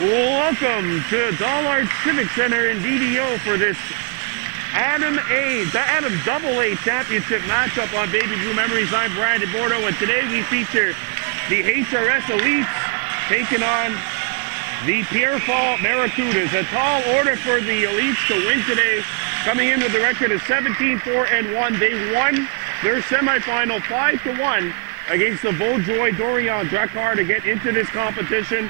Welcome to Dollard Civic Center in DDO for this Adam AA Championship matchup on Baby Blue Memories. I'm Brandon Bordeaux, and today we feature the HRS Elites taking on the Pierrefonds Barracudas. A tall order for the Elites to win today, coming in with a record of 17-4-1. They won their semifinal 5-1 against the Vaudreuil Dorion Drakkar to get into this competition.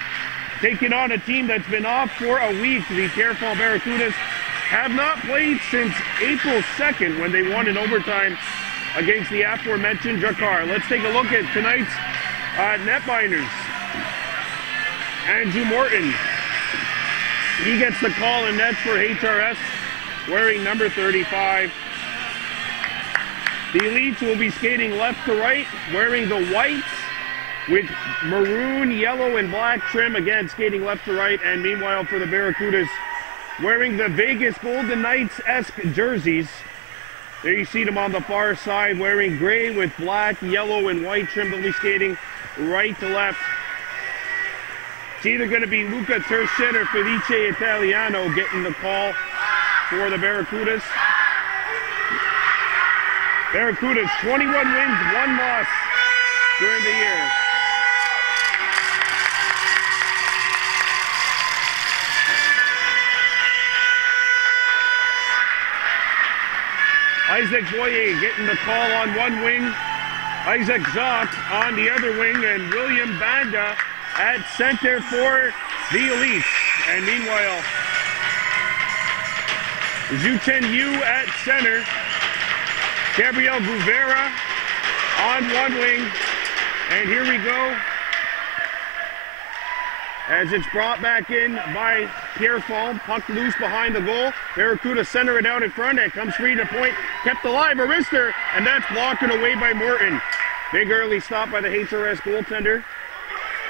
Taking on a team that's been off for a week. The Pierrefonds Barracudas have not played since April 2nd when they won in overtime against the aforementioned Drakkar. Let's take a look at tonight's netminders. Andrew Morton, he gets the call in nets for HRS, wearing number 35. The Elites will be skating left to right, wearing the whites with maroon, yellow, and black trim, again skating left to right. And meanwhile for the Barracudas, wearing the Vegas Golden Knights-esque jerseys. There you see them on the far side, wearing gray with black, yellow, and white trim. They'll be skating right to left. It's either going to be Luca Tercin or Felice Italiano getting the call for the Barracudas. Barracudas 21 wins, 1 loss during the year. Isaac Boyer getting the call on one wing, Isaac Jacques on the other wing, and William Banda at center for the Elites. And meanwhile, Zhu Chen Yu at center, Gabriel Guvera on one wing, and here we go as it's brought back in by Pierrefonds. Puck loose behind the goal. Barracuda center it out in front. It comes free to point. Kept alive, a wrister, and that's blocked away by Morton. Big early stop by the HRS goaltender.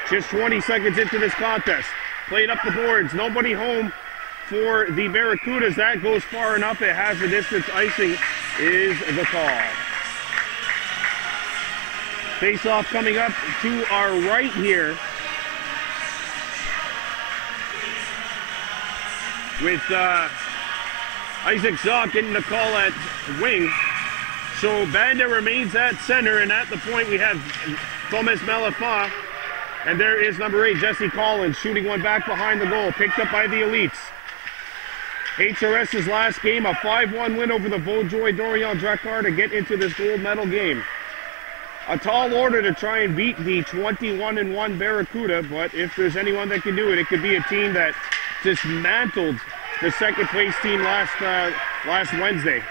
Just 20 seconds into this contest. Played up the boards. Nobody home for the Barracudas. That goes far enough. It has the distance. Icing is the call. Face-off coming up to our right here, with Isaac Zock getting the call at wing. So Banda remains at center, and at the point we have Thomas Malafont, and there is number 8, Jesse Collins, shooting one back behind the goal, picked up by the Elites. HRS's last game, a 5-1 win over the Vaudreuil Dorion Drakkar to get into this gold medal game. A tall order to try and beat the 21-1 Barracuda, but if there's anyone that can do it, it could be a team that dismantled the second place team last Wednesday.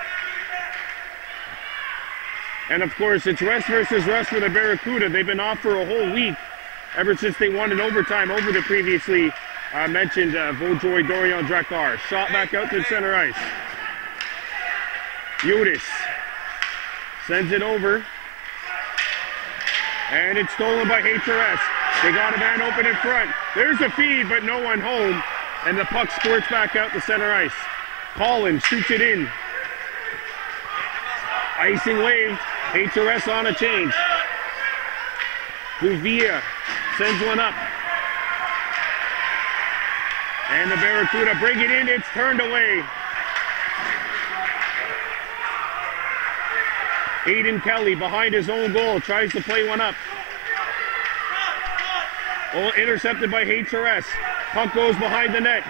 And of course, it's rest versus rest for the Barracuda. They've been off for a whole week ever since they won in overtime over the previously mentioned Vaudreuil Dorion Drakkar. Shot back out to center ice. Udis sends it over, and it's stolen by HRS. They got a man open in front. There's a feed, but no one home. And the puck squirts back out to center ice. Collins shoots it in. Icing waved. HRS on a change. Guvia sends one up. And the Barracuda bring it in. It's turned away. Aiden Kelly behind his own goal. Tries to play one up. Oh, intercepted by HRS. Puck goes behind the net.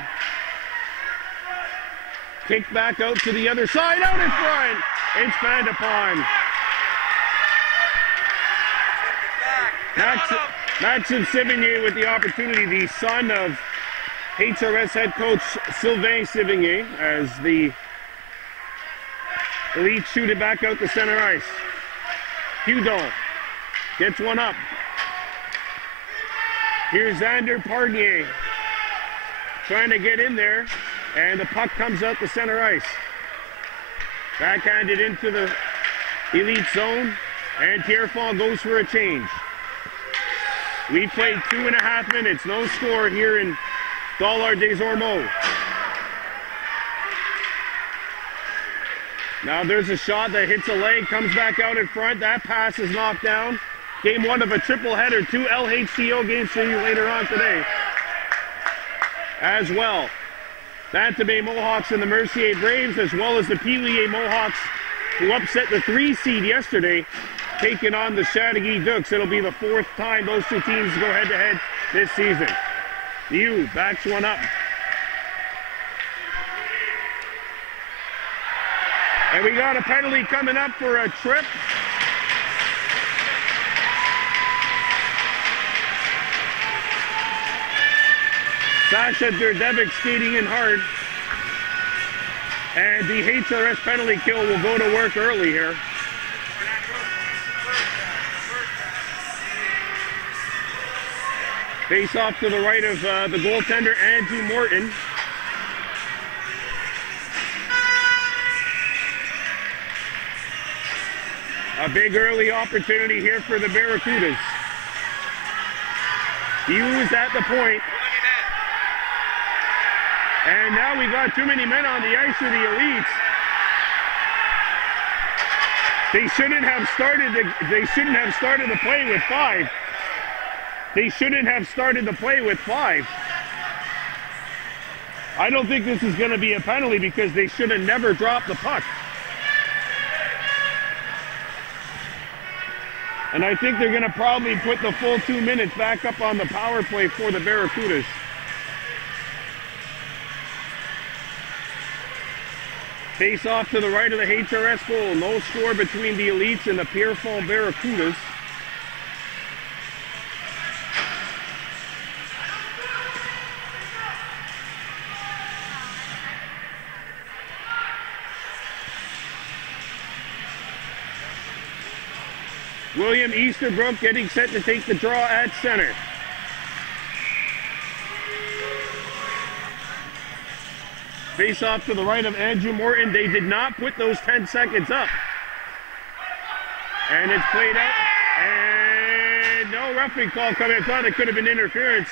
Kicked back out to the other side, out in front. It's Vandepon. Maxime Sivigny with the opportunity, the son of HRS head coach Sylvain Sivigny, as the Elites shoot it back out to center ice. Hudon gets one up. Here's Xander Parnier trying to get in there, and the puck comes out to center ice. Backhanded into the Elite zone, and Pierrefonds goes for a change. We played 2.5 minutes, no score here in Dollard des Ormeaux. Now there's a shot that hits a leg, comes back out in front. That pass is knocked down. Game one of a triple header, 2 LHCO games for you later on today. as well. Phantom A Mohawks and the Mercier Braves, as well as the Pee-wee A Mohawks, who upset the 3 seed yesterday, taking on the Chateauguay Dukes. It'll be the 4th time those two teams go head-to-head this season. The U backs one up. And we got a penalty coming up for a trip. Sasha Derdevic skating in hard. And the HRS penalty kill will go to work early here. Face off to the right of the goaltender, Andrew Morton. A big early opportunity here for the Barracudas. Hughes at the point. And now we got too many men on the ice for the Elites. They shouldn't have started the play with 5. They shouldn't have started the play with 5. I don't think this is going to be a penalty because they should have never dropped the puck. And I think they're going to probably put the full 2 minutes back up on the power play for the Barracudas. Face off to the right of the HRS goal. No score between the Elites and the Pierrefonds Barracudas. William Easterbrook getting set to take the draw at center. Face off to the right of Andrew Morton. They did not put those 10 seconds up. And it's played out. And no roughing call coming. I thought it could have been interference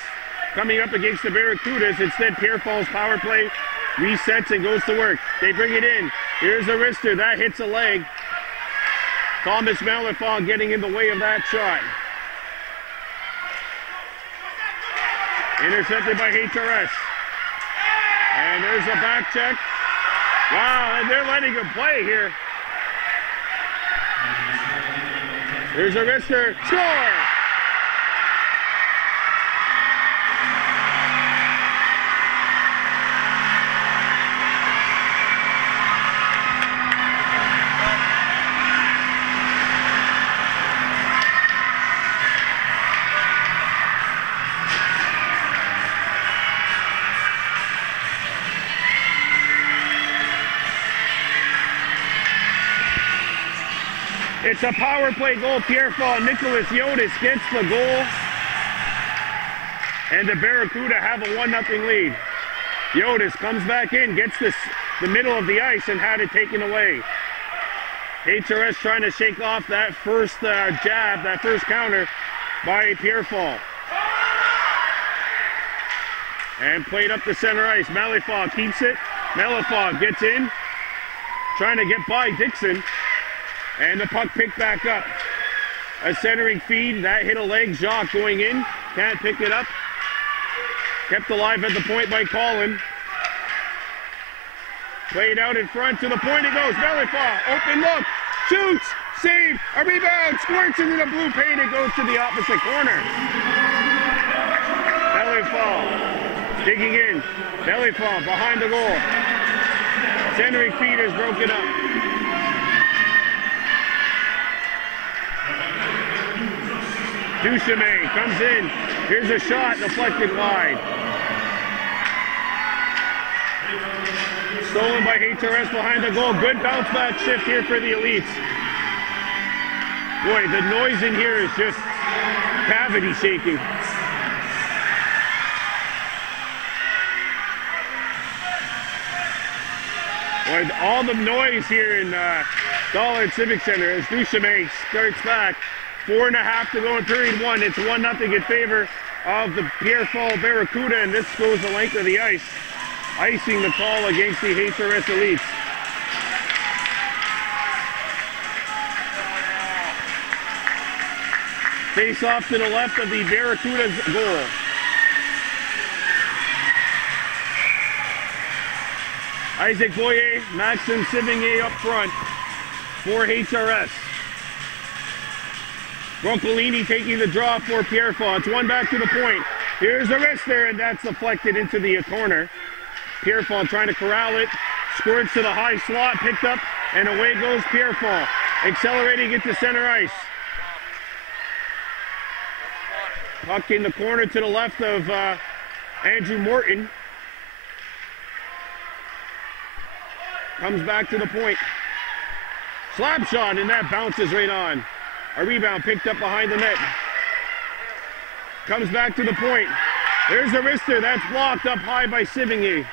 coming up against the Barracudas. Instead, Pierrefonds power play resets and goes to work. They bring it in. Here's a wrister. That hits a leg. Thomas Malifaux getting in the way of that shot. Intercepted by HRS. And there's a back check. Wow, and they're letting him play here. There's a wrister. Score! It's a power play goal. Pierrefonds, Nicholas Yodis gets the goal. And the Barracuda have a 1-0 lead. Yodis comes back in, gets the middle of the ice and had it taken away. HRS trying to shake off that first jab, that first counter by Pierrefonds. And played up the center ice. Malifaux keeps it. Malifaux gets in, trying to get by Dixon. And the puck picked back up. A centering feed, that hit a leg. Jacques going in, can't pick it up. Kept alive at the point by Colin. Played out in front, to the point it goes. Malifaux, open look, shoots, save, a rebound, squirts into the blue paint, it goes to the opposite corner. Malifaux digging in. Malifaux behind the goal. Centering feed is broken up. Duchemin comes in. Here's a shot, deflected wide. Stolen by HRS behind the goal. Good bounce back shift here for the Elites. Boy, the noise in here is just cavity shaking. Boy, all the noise here in Dollard Civic Center as Duchemin starts back. 4.5 to go in period 1. It's 1-0 in favor of the Pierrefonds Barracuda, and this goes the length of the ice, icing the call against the HRS Elites. Face off to the left of the Barracuda's goal. Isaac Boyer, Maxim Sivigny up front for HRS. Broccolini taking the draw for Pierrefonds. One back to the point. Here's the wrister, and that's deflected into the corner. Pierrefonds trying to corral it. Squirts to the high slot, picked up, and away goes Pierrefonds. Accelerating into center ice. Puck in the corner to the left of Andrew Morton. Comes back to the point. Slap shot, and that bounces right on. A rebound picked up behind the net. Comes back to the point. There's the wrister. That's blocked up high by Sivigny.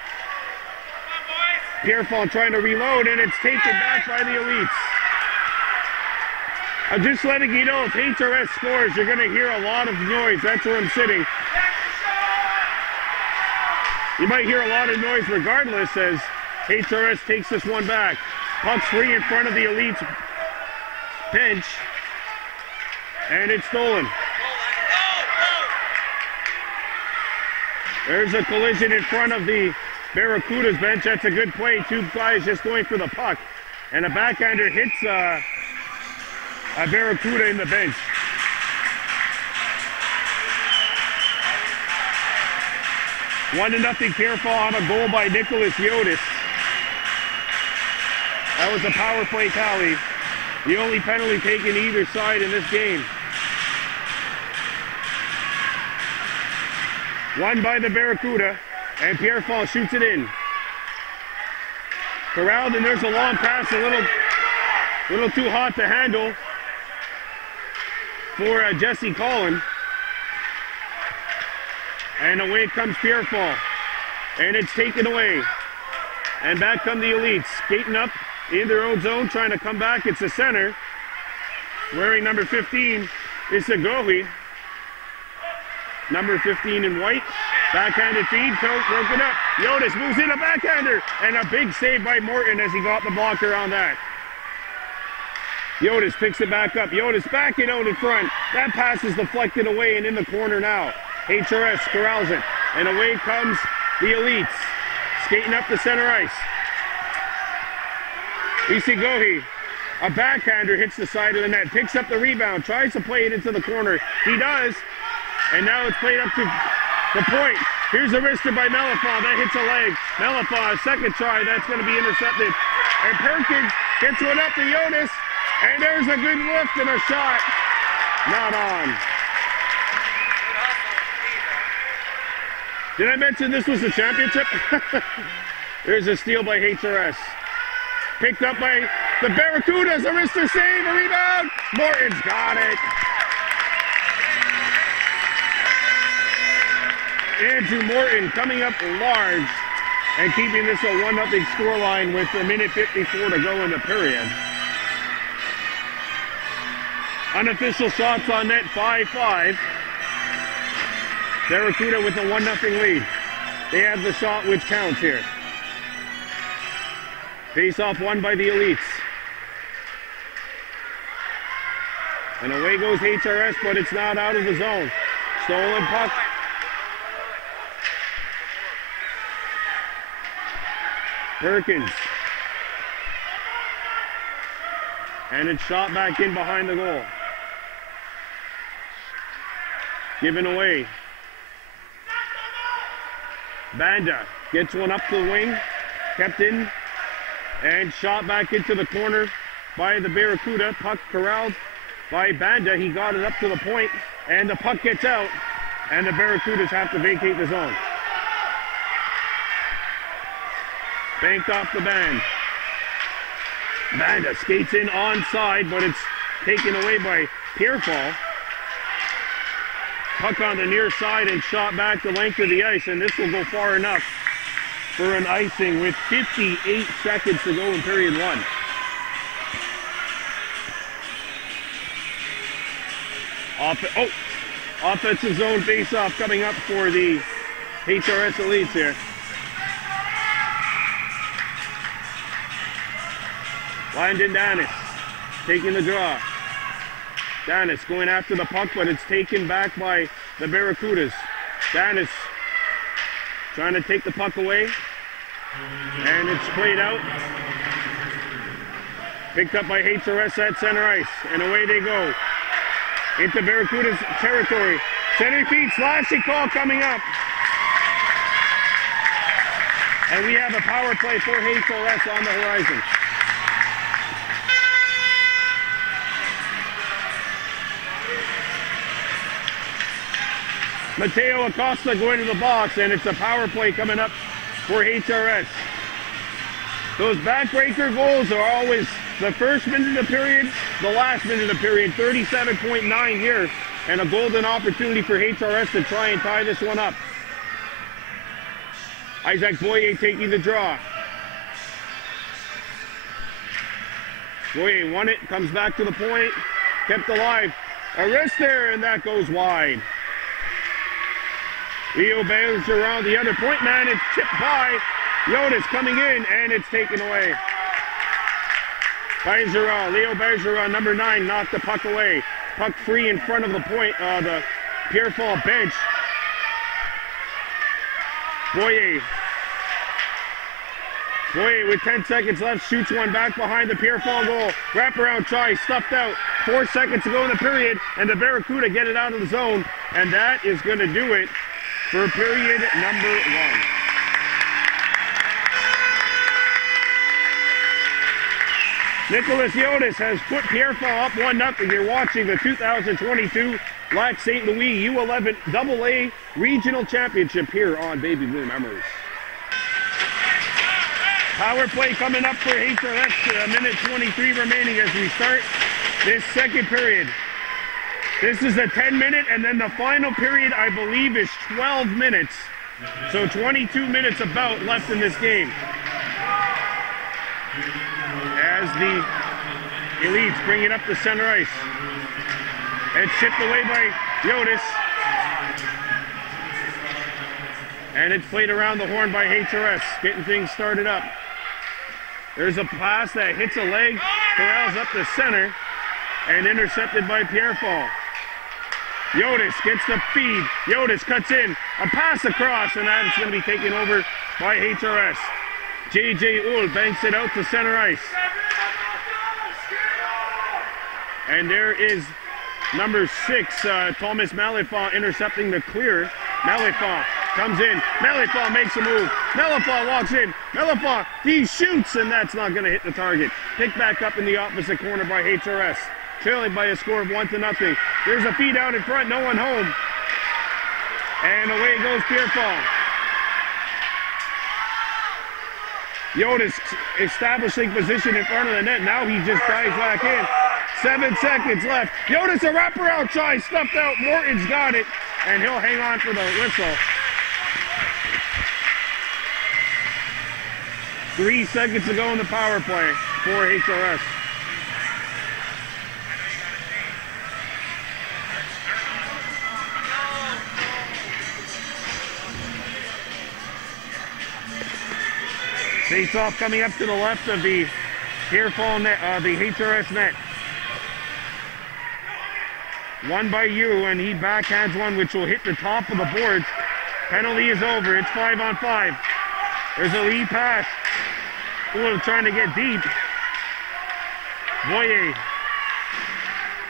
Pierrefonds trying to reload, and it's taken back by the Elites. I'm just letting you know, if HRS scores, you're going to hear a lot of noise. That's where I'm sitting. You might hear a lot of noise regardless as HRS takes this one back. Puck's free in front of the Elites bench. And it's stolen. There's a collision in front of the Barracuda's bench. That's a good play. Two guys just going for the puck. And a backhander hits a Barracuda in the bench. One to nothing Pierrefonds on a goal by Nicholas Yotis. That was a power play tally. The only penalty taken either side in this game. Won by the Barracuda, and Pierrefonds shoots it in. Corralled, and there's a long pass, a little too hot to handle for Jesse Collin. And away comes Pierrefonds, and it's taken away. And back come the Elites, skating up in their own zone, trying to come back. It's the center, wearing number 15, Isagohi. Number 15 in white. Backhanded feed, broken up. Yotis moves in a backhander, and a big save by Morton as he got the blocker on that. Yotis picks it back up. Yotis backing out in front. That pass is deflected away and in the corner now. HRS corrals it, and away comes the Elites, skating up the center ice. Isigohi, a backhander, hits the side of the net, picks up the rebound, tries to play it into the corner. He does, and now it's played up to the point. Here's a wrister by Pierrefonds, that hits a leg. Pierrefonds, second try, that's going to be intercepted. And Perkins gets one up to Yotis, and there's a good lift and a shot. Not on. Did I mention this was the championship? There's a steal by HRS. Picked up by the Barracudas, a wrister save, a rebound. Morton's got it. Andrew Morton coming up large and keeping this a 1-0 scoreline with a minute 54 to go in the period. Unofficial shots on net, 5-5. Barracuda with a 1-0 lead. They have the shot which counts here. Face-off won by the Elites. And away goes HRS, but it's not out of the zone. Stolen puck. Perkins. And it's shot back in behind the goal. Given away. Banda gets one up the wing. Kept in. And shot back into the corner by the Barracuda. Puck corralled by Banda. He got it up to the point. And the puck gets out. And the Barracudas have to vacate the zone. Banked off the band. Banda skates in onside, but it's taken away by Pierrefonds. Puck on the near side and shot back the length of the ice, and this will go far enough for an icing with 58 seconds to go in period one. Offensive zone face-off coming up for the HRS Elites here. Landon Danis taking the draw. Danis going after the puck, but it's taken back by the Barracudas. Danis trying to take the puck away. And it's played out. Picked up by HRS at center ice. And away they go. Into Barracuda's territory. Center feet, slashing call coming up. And we have a power play for HRS on the horizon. Mateo Acosta going to the box, and it's a power play coming up for HRS. Those backbreaker goals are always the first minute of the period, the last minute of the period, 37.9 here, and a golden opportunity for HRS to try and tie this one up. Isaac Boyer taking the draw. Boyer won it, comes back to the point, kept alive. A wrist there, and that goes wide. Leo Bergeron around the other point man. It's chipped by Yotis coming in, and it's taken away. Bergeron, Leo Bergeron, number 9, knocked the puck away. Puck free in front of the point, the Pierrefonds bench. Boyer with 10 seconds left, shoots one back behind the Pierrefonds goal. Wraparound try, stuffed out. 4 seconds to go in the period, and the Barracuda get it out of the zone, and that is going to do it for period number 1. Nicholas Yotis has put Pierrefonds up 1-0. You're watching the 2022 LAC St. Louis U11 AA Regional Championship here on Baby Blue Memories. Power play coming up for HRS, a minute 23 remaining as we start this second period. This is a 10-minute, and then the final period, I believe, is 12 minutes. So 22 minutes about left in this game. As the Elites bring it up to center ice. It's chipped away by Yotis. And it's played around the horn by HRS, getting things started up. There's a pass that hits a leg, corrals up the center, and intercepted by Pierrefonds. Yotis gets the feed. Yotis cuts in. A pass across, and that's going to be taken over by HRS. J.J. Uhl banks it out to center ice. And there is number 6, Thomas Malefant, intercepting the clear. Malefant comes in. Malefant makes a move. Malefant walks in. Malefant, he shoots, and that's not going to hit the target. Picked back up in the opposite corner by HRS. Trailing by a score of 1-0. There's a feed out in front, no one home. And away goes Pierrefonds. Yotis establishing position in front of the net. Now he just dives back in. 7 seconds left. Yotis a wraparound try, stuffed out. Morton's got it, and he'll hang on for the whistle. 3 seconds to go in the power play for HRS. Face-off coming up to the left of the Pierrefonds net, the HRS net. Won by you, and he backhands one which will hit the top of the boards. Penalty is over. It's 5-on-5. There's a lead pass. Uhl trying to get deep. Boyer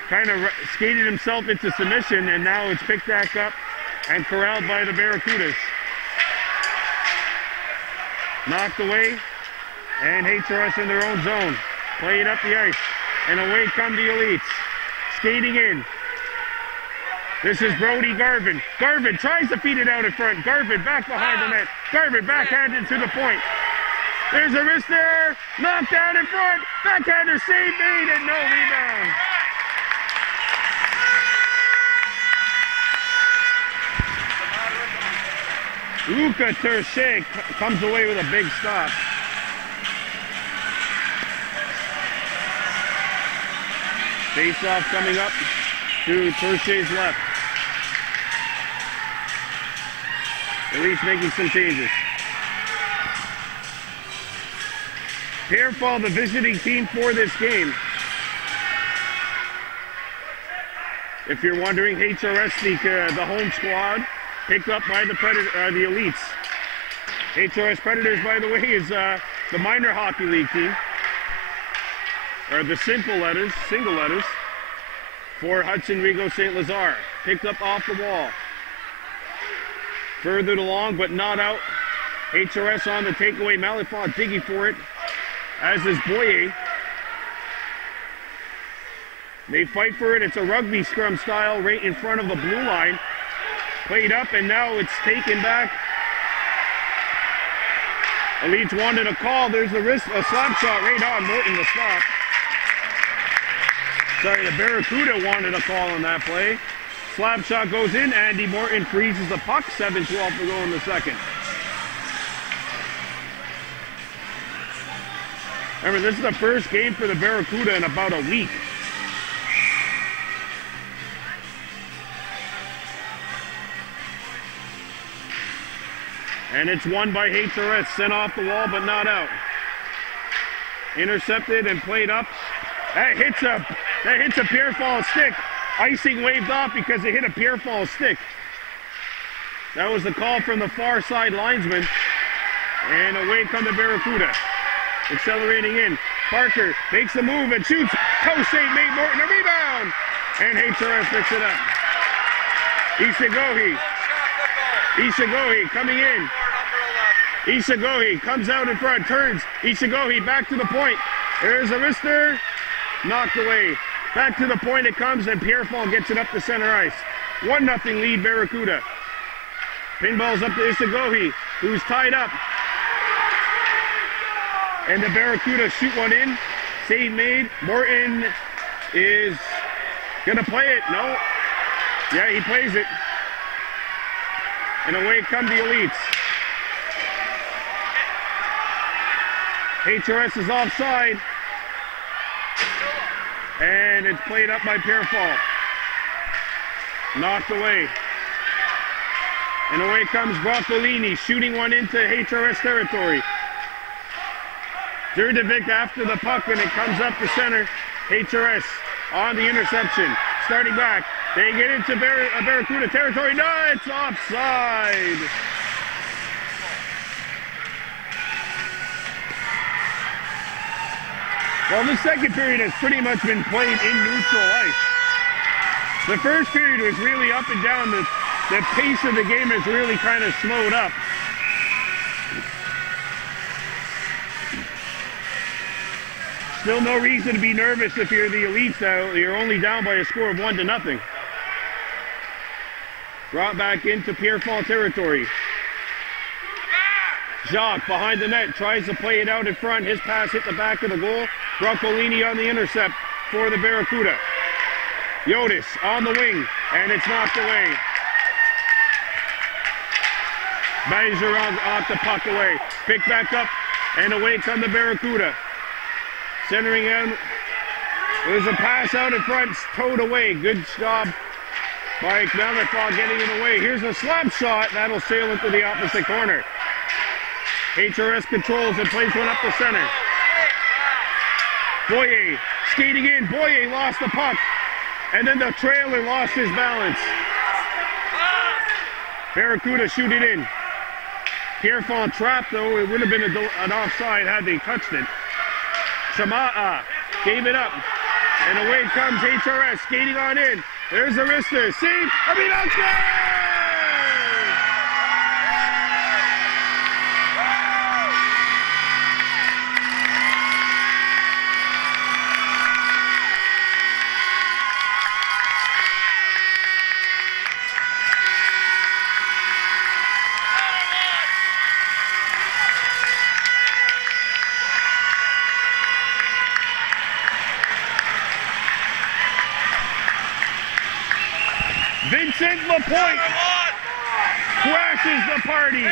kind of skated himself into submission, and now it's picked back up and corralled by the Barracudas. Knocked away, and HRS in their own zone. Play it up the ice, and away come the Elites. Skating in. This is Brody Garvin. Garvin tries to feed it out in front. Garvin back behind the net. Garvin backhanded to the point. There's a wrist there. Knocked out in front. Backhander save made and no rebound. Luca Terche comes away with a big stop. Face-off coming up to Terche's left. At least making some changes. Pierrefonds, the visiting team for this game. If you're wondering, HRS, the home squad, picked up by the Elites. HRS Predators, by the way, is the minor hockey league team, or the single letters, for Hudson Rigaud St. Lazare. Picked up off the wall. Furthered along, but not out. HRS on the takeaway. Malifont digging for it, as is Boyer. They fight for it. It's a rugby scrum style right in front of the blue line. Played up, and now it's taken back. Elites wanted a call. There's a slap shot right on Morton to stop. Sorry, the Barracuda wanted a call on that play. Slap shot goes in. Andy Morton freezes the puck. 7:12 to go in the second. Remember, this is the first game for the Barracuda in about a week. And it's won by HRS, sent off the wall, but not out. Intercepted and played up. That hits a Pierrefonds stick. Icing waved off because it hit a Pierrefonds stick. That was the call from the far side linesman. And away come the Barracuda. Accelerating in. Parker makes the move and shoots. Toe save made Morton a rebound. And HRS picks it up. Ishigohi coming in. Ishigohi comes out in front, turns. Ishigohi back to the point. There's a wrister. Knocked away. Back to the point it comes, and Pierrefonds gets it up to center ice. 1-0 lead Barracuda. Pinball's up to Ishigohi, who's tied up. And the Barracuda shoot one in. Save made. Morton is gonna play it. No. Yeah, he plays it. And away come the Elites. HRS is offside. And it's played up by Pierrefonds. Knocked away. And away comes Broccolini, shooting one into HRS territory. Zerdovic after the puck, and it comes up to center. HRS on the interception. Starting back. They get into Barracuda territory. No, it's offside. Well, the second period has pretty much been played in neutral ice. The first period was really up and down. The pace of the game has really kind of slowed up. Still no reason to be nervous if you're the Elites, though. You're only down by a score of 1-0. Brought back into Pierrefonds territory. Jacques behind the net, tries to play it out in front. His pass hit the back of the goal. Broccolini on the intercept for the Barracuda. Yodis on the wing, and it's knocked away. Bergeron off the puck away. Picked back up, and away come the Barracuda. Centering in. There's a pass out in front, towed away. Good job by Malifont getting it away. Here's a slap shot. That'll sail into the opposite corner. HRS controls and plays one up the center. Boyer skating in. Boyer lost the puck. And then the trailer lost his balance. Barracuda shoot it in. Pierrefonds trapped, though. It would have been an offside had they touched it. Shama'a gave it up. And away comes HRS skating on in. There's the wrister. Save. Vincent Lapointe crashes the party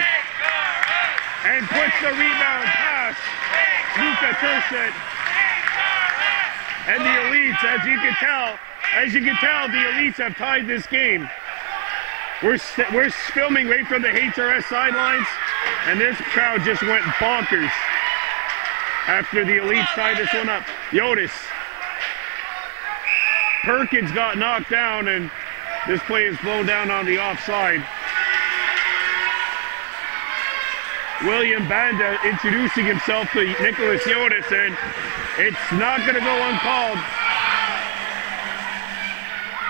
and puts the rebound past Luka Turset. And the Elites, as you can tell, the Elites have tied this game. We're filming right from the HRS sidelines, and this crowd just went bonkers after the Elites tied this one up. Yodis. Perkins got knocked down, and this play is blown down on the offside. William Banda introducing himself to Nicholas Yotis, and it's not going to go uncalled.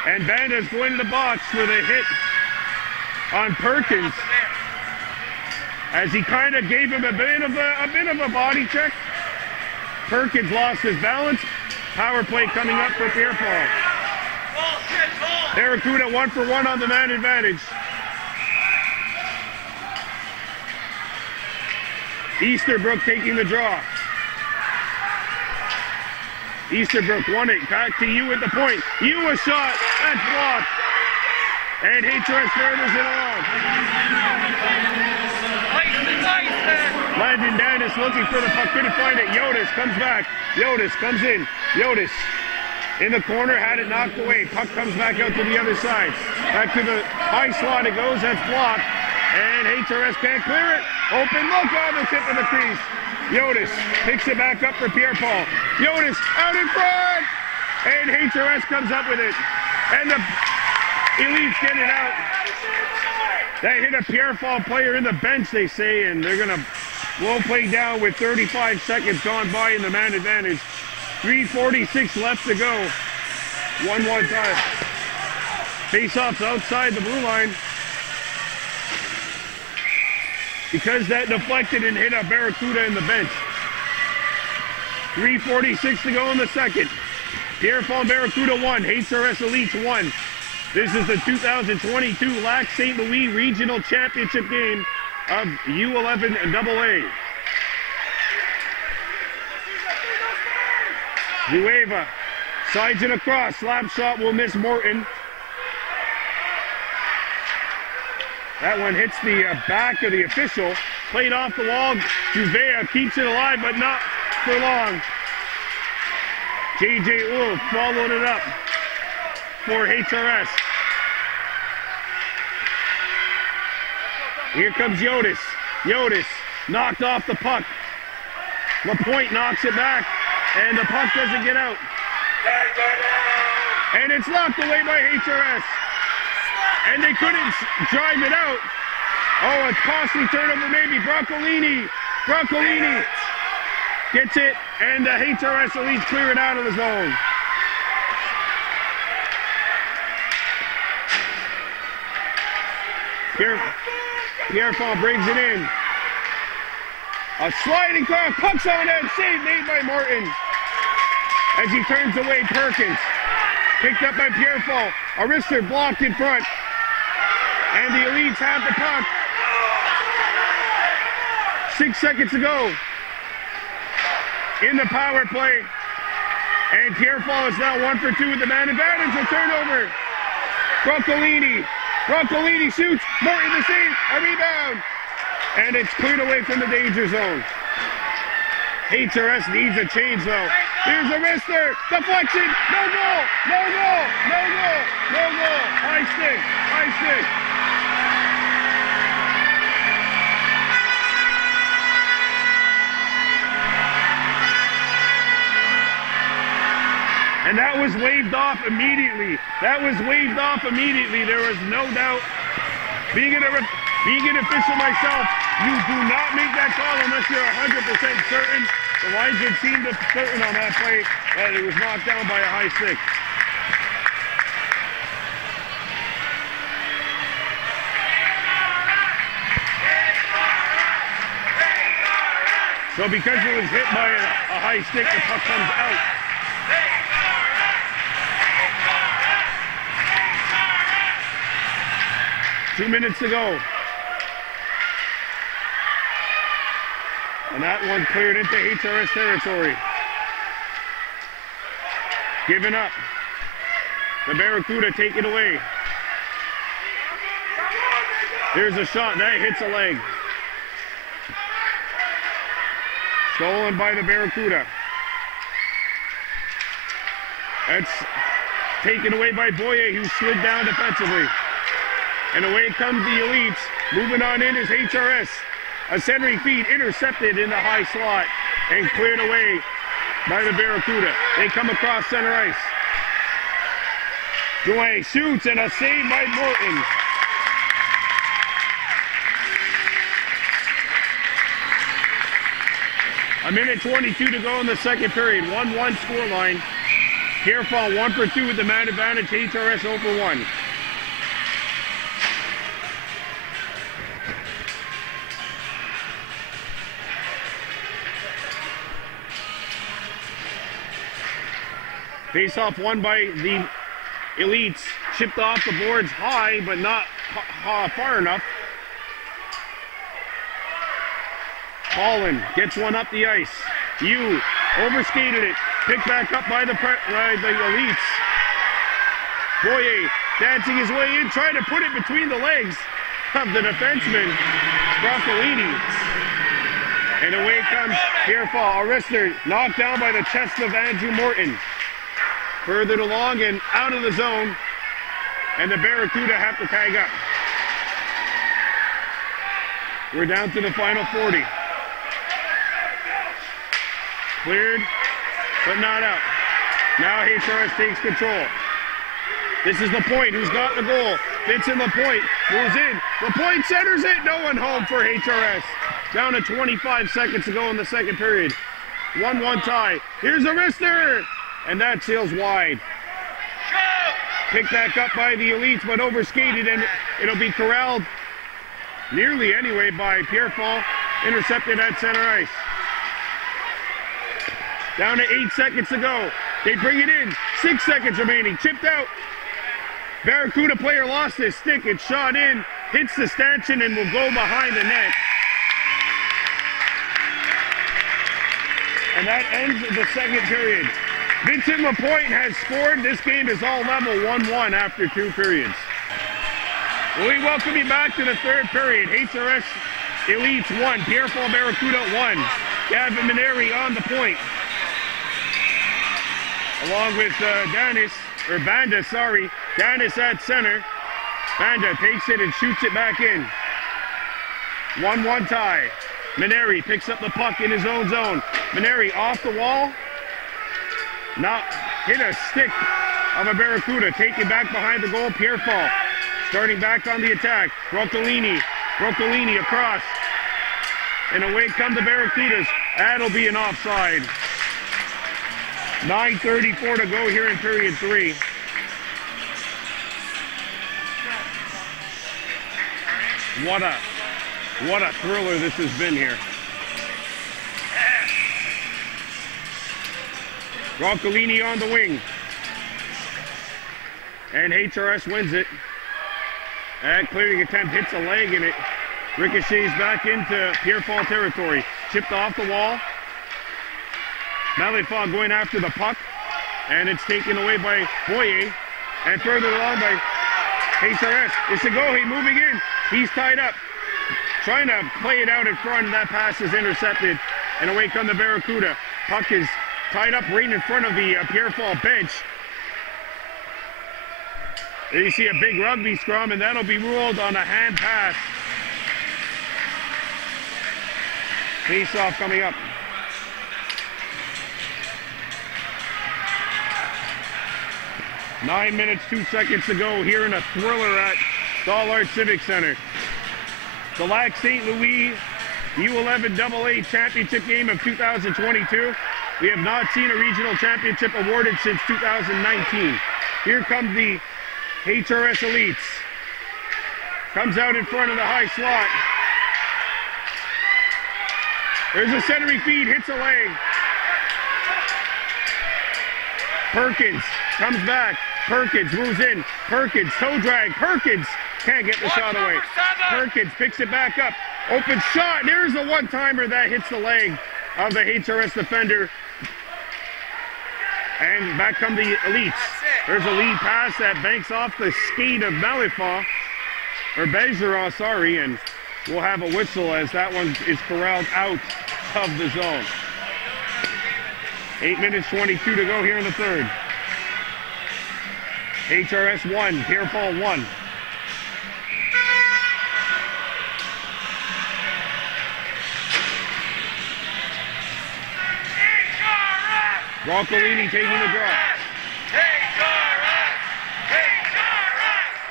And Banda's going to the box for the hit on Perkins, as he kind of gave him a bit of a body check. Perkins lost his balance. Power play coming up for Pierrefonds. Barracuda 1-for-1 on the man advantage. Easterbrook taking the draw. Easterbrook won it. Back to you at the point. You a shot. That's blocked. And HRS furthers it on. Landon Dennis looking for the puck. Couldn't find it. Yotis comes back. Yotis comes in. Yotis in the corner. Had it knocked away. Puck comes back out to the other side. Back to the high slot it goes. That's blocked. And HRS can't clear it. Open look on the tip of the crease. Yotis picks it back up for Pierrefonds. Yotis out in front. And HRS comes up with it. And the Elites get it out. That hit a Pierrefonds player in the bench, they say, and they're going to blow play down with 35 seconds gone by in the man advantage. 3:46 left to go. 1-1 tie. Face-offs outside the blue line. Because that deflected and hit a Barracuda in the bench. 3:46 to go in the second. Pierrefonds Barracuda 1, HRS Elites 1. This is the 2022 LAC St. Louis Regional Championship game of U11 AA. Zueva sides it across. Slap shot will miss Morton. That one hits the back of the official. Played off the wall. Juvea keeps it alive, but not for long. J.J. Wolf following it up for HRS. Here comes Yotis. Yotis knocked off the puck. LaPointe knocks it back, and the puck doesn't get out. And it's knocked away by HRS. And they couldn't drive it out. Oh, a costly turnover maybe. Broccolini gets it, and the HRS Elites clear it out of the zone. Pierrefonds brings it in. A sliding cross, pucks on it, save made by Morton. As he turns away Perkins. Picked up by Pierrefonds. Arister blocked in front. And the Elites have the puck. 6 seconds to go in the power play. And Pierrefonds is now 1 for 2 with the man advantage. A turnover. Broccolini shoots. Morton to save. A rebound. And it's cleared away from the danger zone. HRS needs a change though. Here's Arister. Deflection. No goal. No goal. No goal. No goal. High stick. High stick. And that was waved off immediately. There was no doubt. Being an official myself, you do not make that call unless you're 100% certain. The linesman seemed certain on that play that it was knocked down by a high stick. So because it was hit by a high stick, the puck comes out. Two minutes to go. And that one cleared into HRS territory. Given up. The Barracuda take it away. Here's a shot. That hits a leg. Stolen by the Barracuda. That's taken away by Boye, who slid down defensively. And away comes the Elites. Moving on in is HRS. A centering feed intercepted in the high slot and cleared away by the Barracuda. They come across center ice. Dwayne shoots and a save by Morton. A minute 22 to go in the second period. 1-1 scoreline. Pierrefonds 1 for 2 with the man advantage. HRS 0 for 1. Face-off won by the Elites. Chipped off the boards high, but not far enough. Holland gets one up the ice. Yu overskated it. Picked back up by the Elites. Boyer dancing his way in, trying to put it between the legs of the defenseman, Broccolini. And away comes Pierrefonds. A wrister knocked down by the chest of Andrew Morton. Further along and out of the zone. And the Barracuda have to tag up. We're down to the final 40. Cleared, but not out. Now HRS takes control. This is the point. Who's got the goal? Fits in the point. Moves in. The point centers it. No one home for HRS. Down to 25 seconds to go in the second period. 1-1 tie. Here's a wrister. And that sails wide. Picked back up by the Elites, but overskated, and it'll be corralled nearly anyway by Pierrefonds. Intercepted at center ice. Down to 8 seconds to go. They bring it in. 6 seconds remaining. Chipped out. Barracuda player lost his stick. It's shot in. Hits the stanchion and will go behind the net. And that ends the second period. Vincent Lapointe has scored. This game is all level 1-1 after 2 periods. We welcome you back to the third period. HRS Elites 1. Pierrefonds Barracuda 1. Gavin Mineri on the point. Along with Banda, sorry. Danis at center. Banda takes it and shoots it back in. 1-1 tie. Mineri picks up the puck in his own zone. Mineri off the wall. Not hit a stick of a Barracuda. Taken back behind the goal. Pierrefonds starting back on the attack. Broccolini across. And away come the Barracudas. That'll be an offside. 9:34 to go here in period 3. What a thriller this has been here. Broccolini on the wing. And HRS wins it. That clearing attempt hits a leg and it ricochets back into Pierrefonds territory. Chipped off the wall. Pierrefonds going after the puck. And it's taken away by Boyer. And further along by HRS. It's a goal. He's moving in. He's tied up. Trying to play it out in front. That pass is intercepted. And away come the Barracuda. Puck is tied up right in front of the Pierrefonds bench. There you see a big rugby scrum, and that'll be ruled on a hand pass. Face-off coming up. Nine minutes, 2 seconds to go here in a thriller at Dollard Civic Center. The LAC St. Louis U11 AA Championship game of 2022. We have not seen a regional championship awarded since 2019. Here comes the HRS Elites. Comes out in front of the high slot. There's a centering feed, hits a leg. Perkins comes back. Perkins moves in. Perkins, toe drag. Perkins can't get the shot away. Perkins picks it back up. Open shot. There's the one-timer that hits the leg of the HRS defender. And back come the Elites. There's a lead pass that banks off the skate of Pierrefonds, or Bergeron, sorry, and we'll have a whistle as that one is corralled out of the zone. 8 minutes, 22 to go here in the third. HRS 1, Pierrefonds 1. Broccolini taking the draw.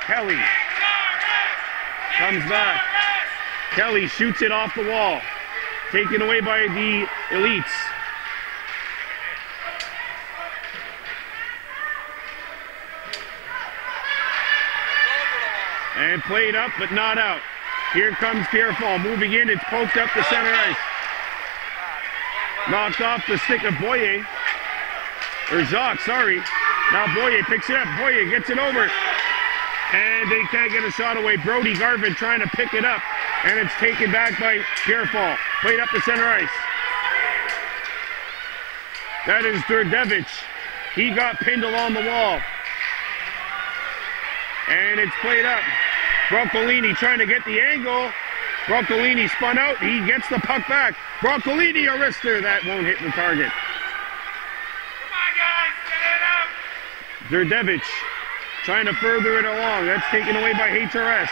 Kelly comes back. Kelly shoots it off the wall. taken away by the Elites. And played up, but not out. Here comes Pierrefonds moving in. It's poked up the center ice. Knocked off the stick of Boyer. Or Jacques, sorry. Now Boyer picks it up. Boyer gets it over. And they can't get a shot away. Brody Garvin trying to pick it up. And it's taken back by Pierrefonds. Played up the center ice. That is Durdevich. He got pinned along the wall. And it's played up. Broccolini trying to get the angle. Broccolini spun out. He gets the puck back. Broccolini, a wrister. That won't hit the target. Come on, guys. Get it up. Durdevich trying to further it along. That's taken away by HRS.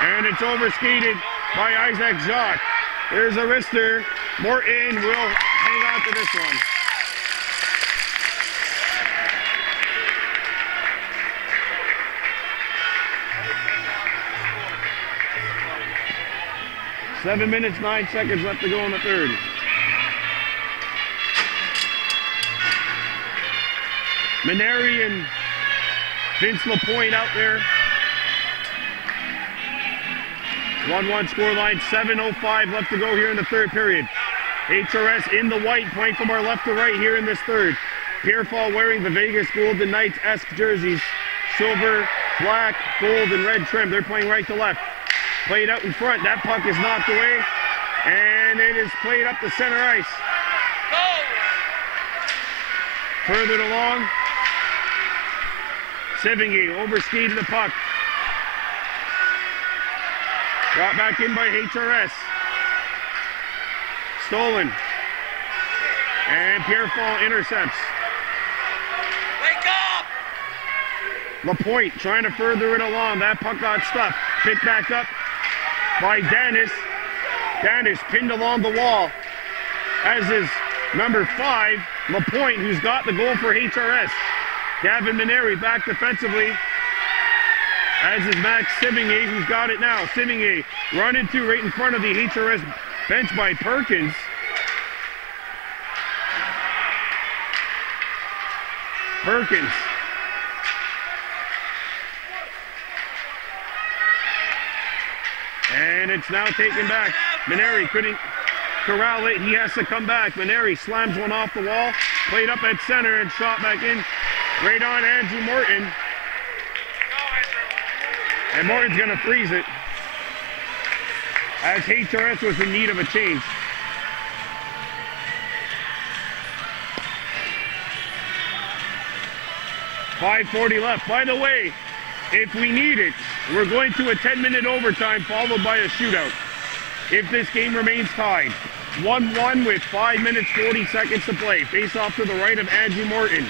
And it's overskated by Isaac Jacques. There's a wrister. Morton will hang on to this one. Seven minutes, 9 seconds left to go in the third. Maneri and Vince LaPointe out there. 1-1 scoreline, 7:05 left to go here in the third period. HRS in the white, playing from our left to right here in this third. Pierrefonds wearing the Vegas Golden Knights-esque jerseys. Silver, black, gold, and red trim. They're playing right to left. Played out in front. That puck is knocked away. And it is played up the center ice. Go! Furthered along. Sevigny overskated the puck. Brought back in by HRS. Stolen. And Pierrefonds intercepts. Wake up! LaPointe trying to further it along. That puck got stuck. Picked back up by Danis. Danis pinned along the wall. As is number 5, LaPointe, who's got the goal for HRS. Gavin Maneri back defensively. As is Max Sevigny, who's got it now. Sevigny run into right in front of the HRS bench by Perkins. Perkins. And it's now taken back. Maneri couldn't corral it. He has to come back. Maneri slams one off the wall. Played up at center and shot back in. Right on Andrew Morton. And Morton's going to freeze it. As HRS was in need of a change. .540 left. By the way, if we need it, we're going to a 10-minute overtime followed by a shootout. If this game remains tied. 1-1 with 5 minutes, 40 seconds to play. Face off to the right of Andrew Morton.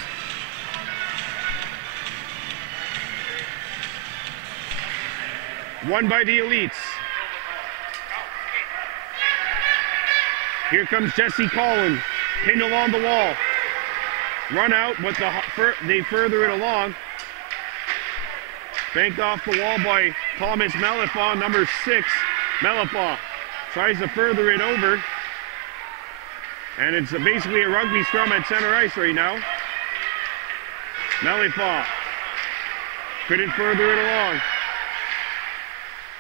Won by the Elites. Here comes Jesse Collin. Pinned along the wall. Run out, but they further it along. Banked off the wall by Thomas Melifonds, number 6. Melifonds tries to further it over. And it's basically a rugby scrum at center ice right now. Melifonds couldn't further it along.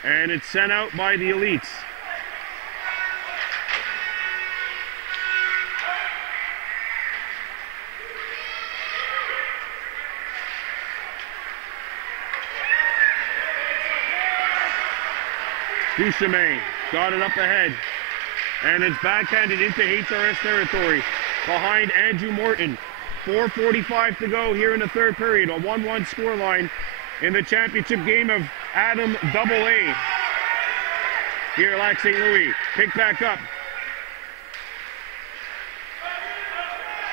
And it's sent out by the Elites. Duchemin got it up ahead. And it's backhanded into HRS territory behind Andrew Morton. 4:45 to go here in the third period. A 1-1 scoreline in the championship game of Adam AA. Here at LAC St. Louis. Picked back up.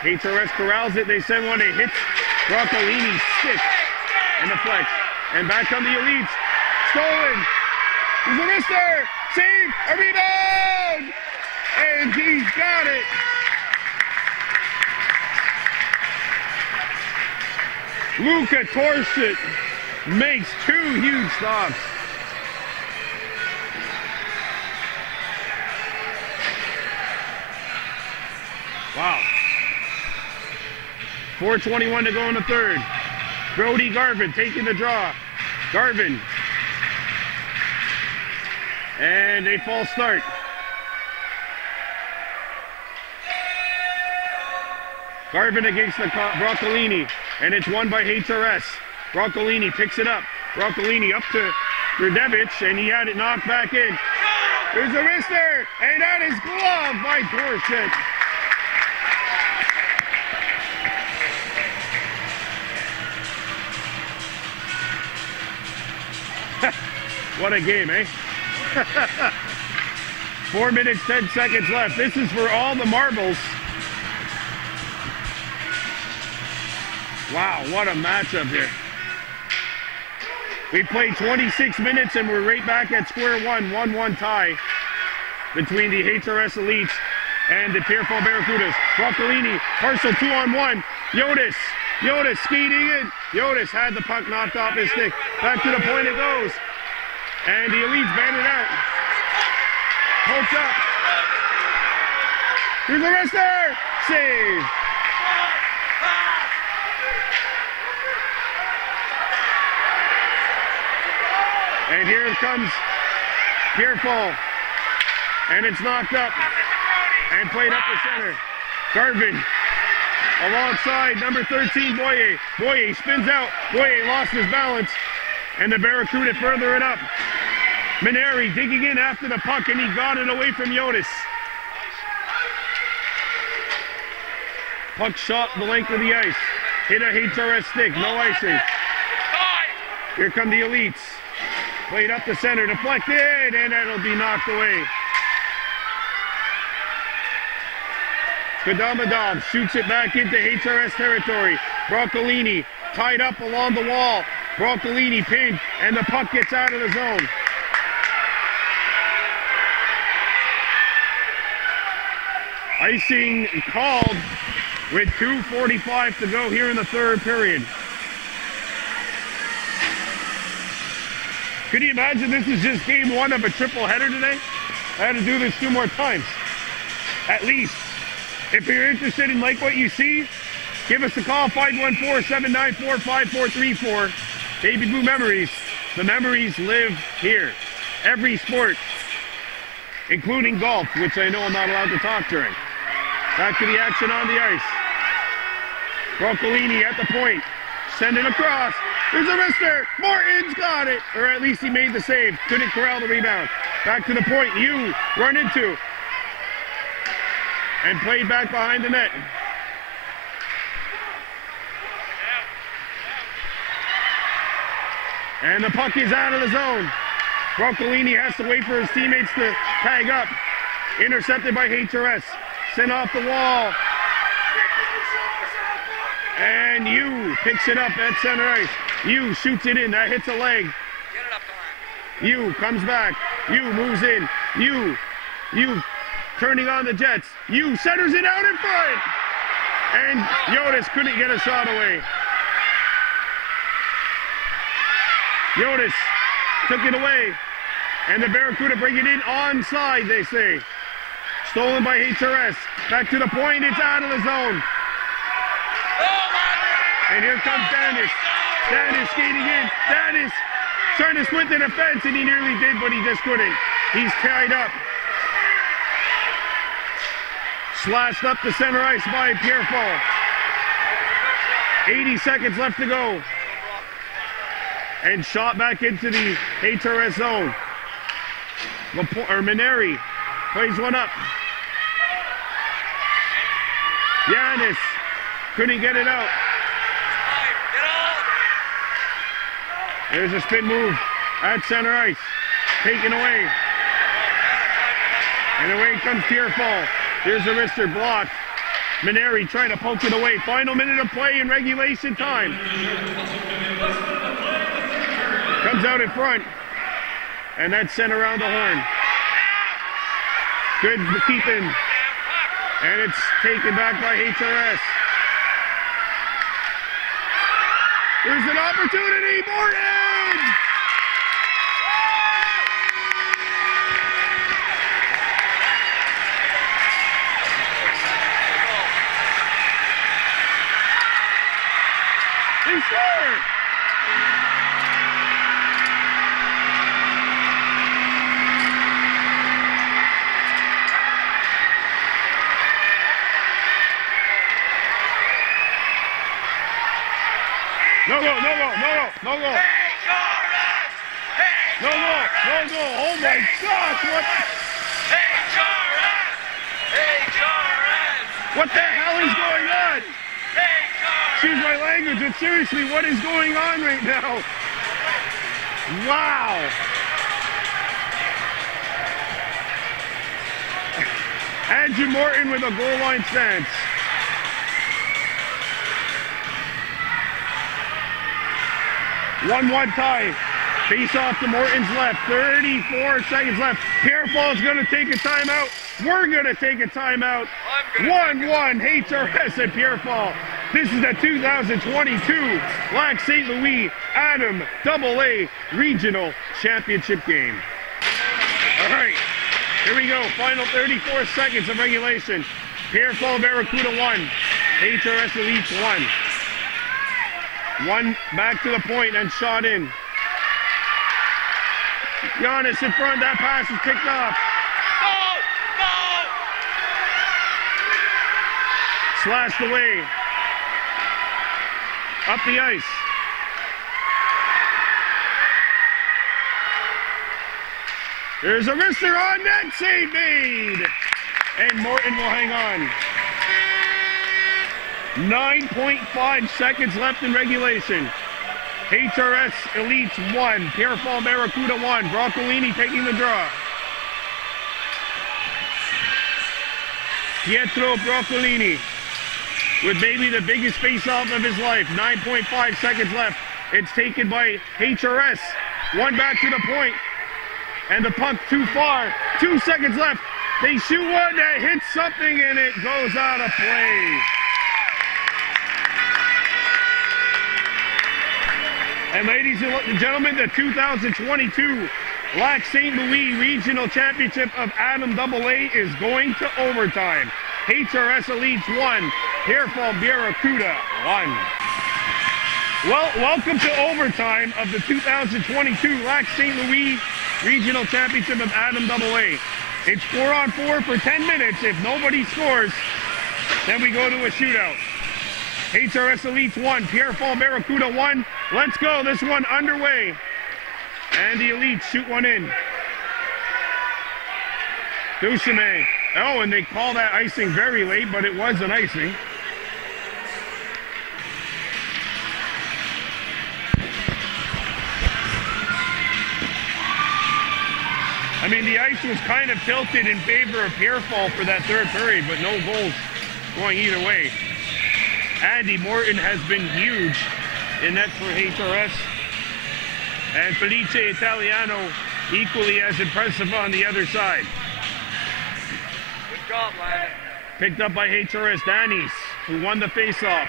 HRS corrals it. They send one. It hits Broccolini's stick and the flex. And back come the Elites. Stolen. He's a wrister. Save. A rebound. And he's got it. Luka Torsit makes 2 huge stops. Wow. 4:21 to go in the third. Brody Garvin taking the draw. Garvin. And a false start. Garvin against the Broccolini. And it's won by HRS. Broccolini picks it up. Broccolini up to Grdevich, and he had it knocked back in. There's a wrister, and that is gloved by Dorset. What a game, eh? 4 minutes, 10 seconds left. This is for all the marbles. Wow, what a matchup here. We played 26 minutes and we're right back at square one, 1-1 tie between the HRS Elites and the Pierrefonds Barracudas. Broccolini, partial 2-on-1. Yotis skating in. Yotis had the puck knocked off his stick. Back to the point it goes. And the Elites band it out. Pokes up. Here's the wrister. Save. And here it comes Pierrefonds. And it's knocked up and played up the center. Garvin alongside number 13, Boyer. Boyer spins out. Boyer lost his balance. And the Barracuda further it up. Maneri digging in after the puck, and he got it away from Yotis. Puck shot the length of the ice. Hit a HRS stick, no icing. Here come the Elites. Played up the center, deflected, and that'll be knocked away. Kadamadov shoots it back into HRS territory. Broccolini tied up along the wall. Broccolini pinned, and the puck gets out of the zone. Icing called with 2:45 to go here in the third period. Can you imagine this is just game one of a triple header today? I had to do this 2 more times, at least. If you're interested in like what you see, give us a call, 514-794-5434. Baby Blue Memories. The memories live here. Every sport, including golf, which I know I'm not allowed to talk during. Back to the action on the ice. Broccolini at the point. Send it across. There's a wrister. Morton's got it. Or at least he made the save. Couldn't corral the rebound. Back to the point. You run into. And played back behind the net. And the puck is out of the zone. Broccolini has to wait for his teammates to tag up. Intercepted by HRS. Sent off the wall. And Yu picks it up at center ice. Yu shoots it in. That hits a leg. Yu comes back. Yu moves in. Yu turning on the Jets. Yu centers it out in front. And Yotis couldn't get a shot away. Yotis took it away. And the Barracuda bring it in onside, they say. Stolen by HRS. Back to the point. It's out of the zone. And here comes Danis. Danis skating in. Danis trying to sprint to the fence, and he nearly did, but he just couldn't. He's tied up. Slashed up the center ice by Pierrefonds. 80 seconds left to go. And shot back into the HRS zone. Maneri plays one up. Yanis couldn't get it out. There's a spin move at center ice. Taken away. And away comes Pierrefonds. Here's the wrister blocked. Maneri trying to poke it away. Final minute of play in regulation time. Comes out in front. And that's sent around the horn. Good keeping. And it's taken back by HRS. There's an opportunity. Morton! score! No go, no go, no go, no go. HRS! No go, no go. Oh my gosh, what? HRS! HRS! What the hell is going on? HRS! Excuse my language, but seriously, what is going on right now? Wow. Andrew Morton with a goal line stance. One tie. Face off to Morton's left. 34 seconds left. Pierrefonds going to take a timeout. We're going to take a timeout. 1-1 HRS at Pierrefonds. This is the 2022 LAC St. Louis Adam AA Regional Championship game. All right, here we go. Final 34 seconds of regulation. Pierrefonds Barracuda 1. HRS Elite 1. One back to the point and shot in. Giannis in front, that pass is picked off. Go! Go! Slashed away. Up the ice. There's a wrister on net, save made. And Morton will hang on. 9.5 seconds left in regulation. HRS Elites 1, Pierrefonds Barracuda 1, Broccolini taking the draw. Pietro Broccolini with maybe the biggest face-off of his life. 9.5 seconds left. It's taken by HRS. One back to the point. And the puck too far. 2 seconds left. They shoot one that hits something and it goes out of play. And ladies and gentlemen, the 2022 LAC St. Louis Regional Championship of Adam AA is going to overtime. HRS Elites 1, Pierrefonds Barracuda 1. Well, welcome to overtime of the 2022 LAC St. Louis Regional Championship of Adam AA. It's 4-on-4 for 10 minutes. If nobody scores, then we go to a shootout. HRS Elites 1, Pierrefonds Barracuda 1. Let's go, this one underway. And the Elites shoot one in. Duchesne. Oh, and they call that icing very late, but it was an icing. I mean, the ice was kind of tilted in favor of Pierrefonds for that third period, but no goals going either way. Andy Morton has been huge in net for HRS. And Felice Italiano equally as impressive on the other side. Good job, Landon. Picked up by HRS. Danis, who won the faceoff.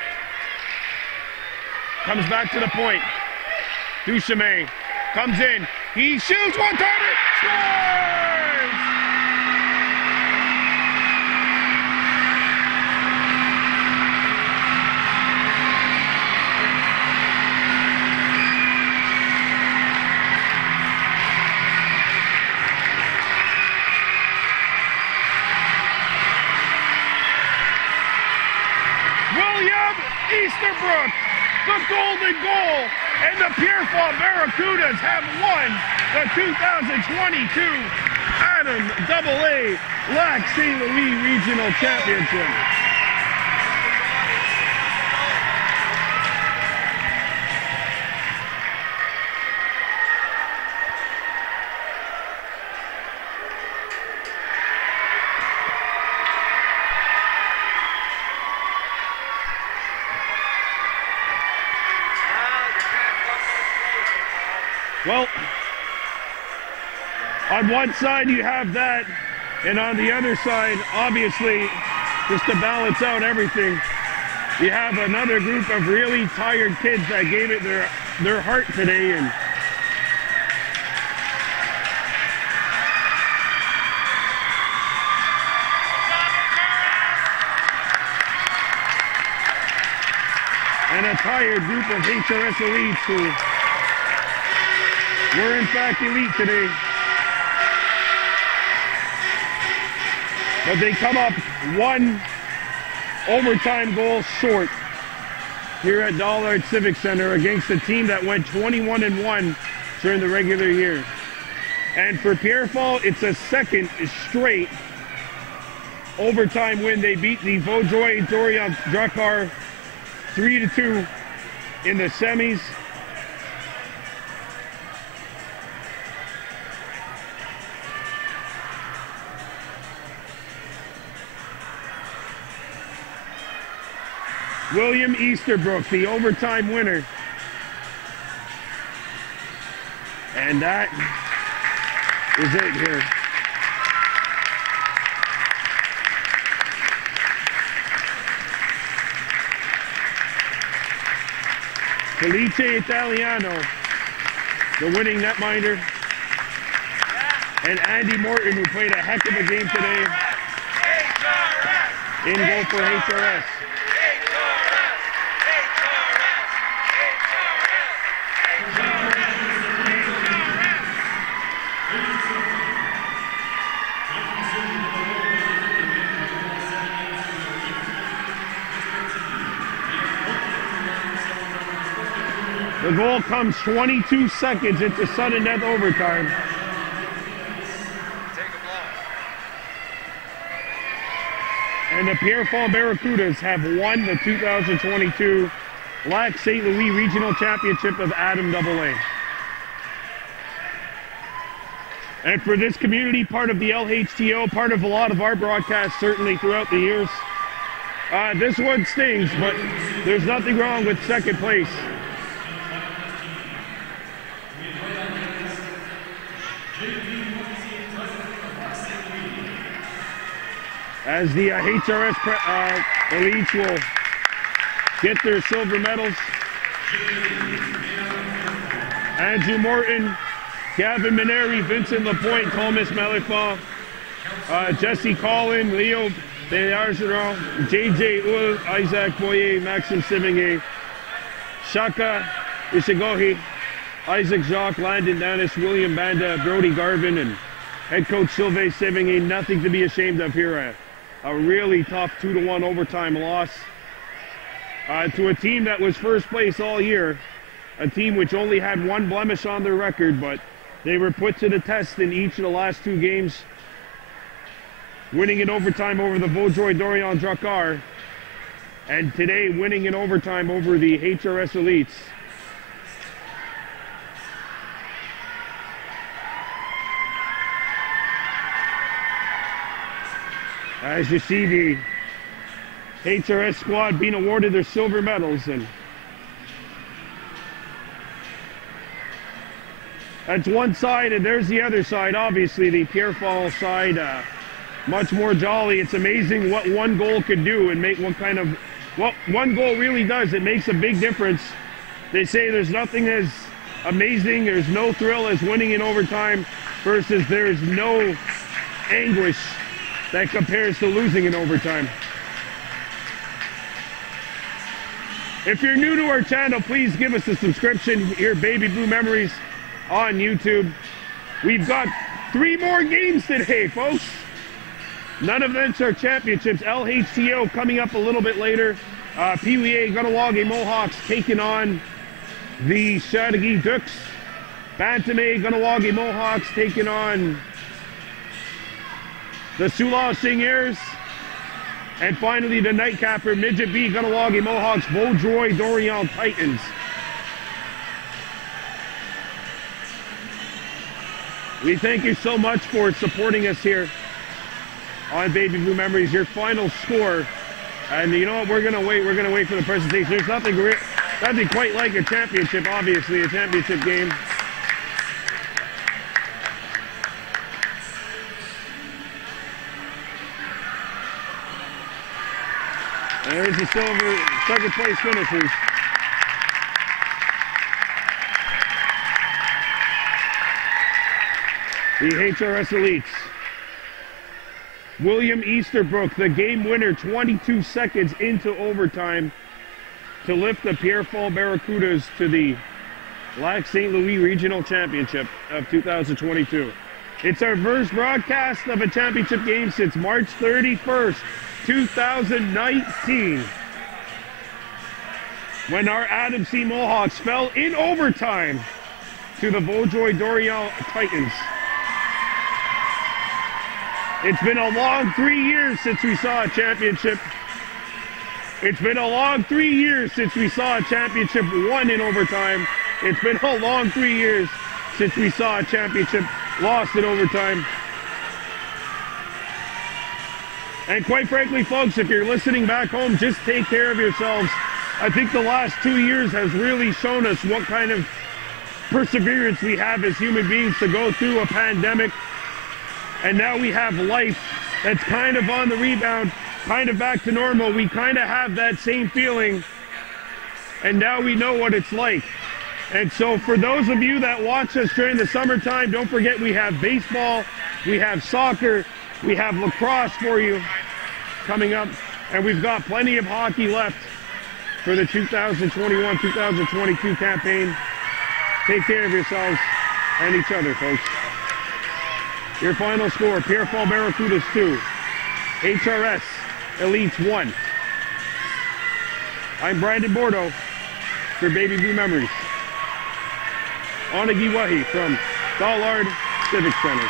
Comes back to the point. Duchesne comes in. He shoots one target. Scores! William Easterbrook, the golden goal, and the Pierrefonds Barracudas have won the 2022 Adam AA LAC St. Louis Regional Championship. Well, on one side you have that, and on the other side, obviously, just to balance out everything, you have another group of really tired kids that gave it their heart today. And tired group of HRS elites who were in fact elite today. But they come up one overtime goal short here at Dollard Civic Center against a team that went 21-1 during the regular year. And for Pierrefonds, it's a second straight overtime win. They beat the Vaudreuil Dorion Drakkar 3-2 in the semis. William Easterbrook, the overtime winner. And that is it here. Felice Italiano, the winning netminder. And Andy Morton, who played a heck of a game today. In goal for HRS. The goal comes 22 seconds into sudden death overtime. And the Pierrefonds Barracudas have won the 2022 LAC St. Louis Regional Championship of Adam AA. And for this community, part of the LHTO, part of a lot of our broadcasts, certainly throughout the years, this one stings, but there's nothing wrong with second place. As the HRS elites will get their silver medals. Andrew Morton, Gavin Maneri, Vincent Lapointe, Thomas Malifant, Jesse Collin, Leo Beargeron, JJ Ul, Isaac Boyer, Maxim Sivingay, Shaka Ishigohi, Isaac Jacques, Landon Dennis, William Banda, Brody Garvin, and head coach Sylvain Sivingay. Nothing to be ashamed of here. A really tough 2-1 overtime loss to a team that was first place all year, a team which only had one blemish on their record, but they were put to the test in each of the last two games, winning in overtime over the Vaudreuil Dorion Drakkar, and today winning in overtime over the HRS elites. As you see, the HRS squad being awarded their silver medals, and that's one side, and there's the other side. Obviously, the Pierrefonds side, much more jolly. It's amazing what one goal could do and make what one goal really does. It makes a big difference. They say there's nothing as amazing, there's no thrill as winning in overtime versus there's no anguish that compares to losing in overtime. If you're new to our channel, please give us a subscription here, Baby Blue Memories on YouTube. We've got 3 more games today, folks. None of them are championships. LHTO coming up a little bit later. PWA Ganawagi Mohawks taking on the Chateauguay Dukes. Bantamay Ganawagi Mohawks taking on the Sula Singers. And finally, the nightcapper, Midget B Ganawagi Mohawks, Vaudreuil Dorion Titans. We thank you so much for supporting us here on Baby Blue Memories. Your final score, and you know what, we're gonna wait for the presentation. There's nothing quite like a championship, obviously, a championship game. There's the silver second place finishers. The HRS elites. William Easterbrook, the game winner, 22 seconds into overtime. to lift the Pierrefonds Barracudas to the LAC St. Louis Regional Championship of 2022. It's our first broadcast of a championship game since March 31st, 2019, when our Adam C. Mohawks fell in overtime to the Beaujoy-Dorion Titans. It's been a long 3 years since we saw a championship. It's been a long 3 years since we saw a championship won in overtime. It's been a long 3 years since we saw a championship lost in overtime. And quite frankly, folks, if you're listening back home, just take care of yourselves. I think the last 2 years has really shown us what kind of perseverance we have as human beings to go through a pandemic. And now we have life that's kind of on the rebound, kind of back to normal. We kind of have that same feeling, and now we know what it's like. And so for those of you that watch us during the summertime, don't forget we have baseball, we have soccer, we have lacrosse for you coming up, and we've got plenty of hockey left for the 2021-2022 campaign. Take care of yourselves and each other, folks. Your final score, Pierrefonds Barracudas 2, HRS Elites 1. I'm Brandon Bordeaux for Baby Blue Memories. Onagiwahi from Dollard Civic Center.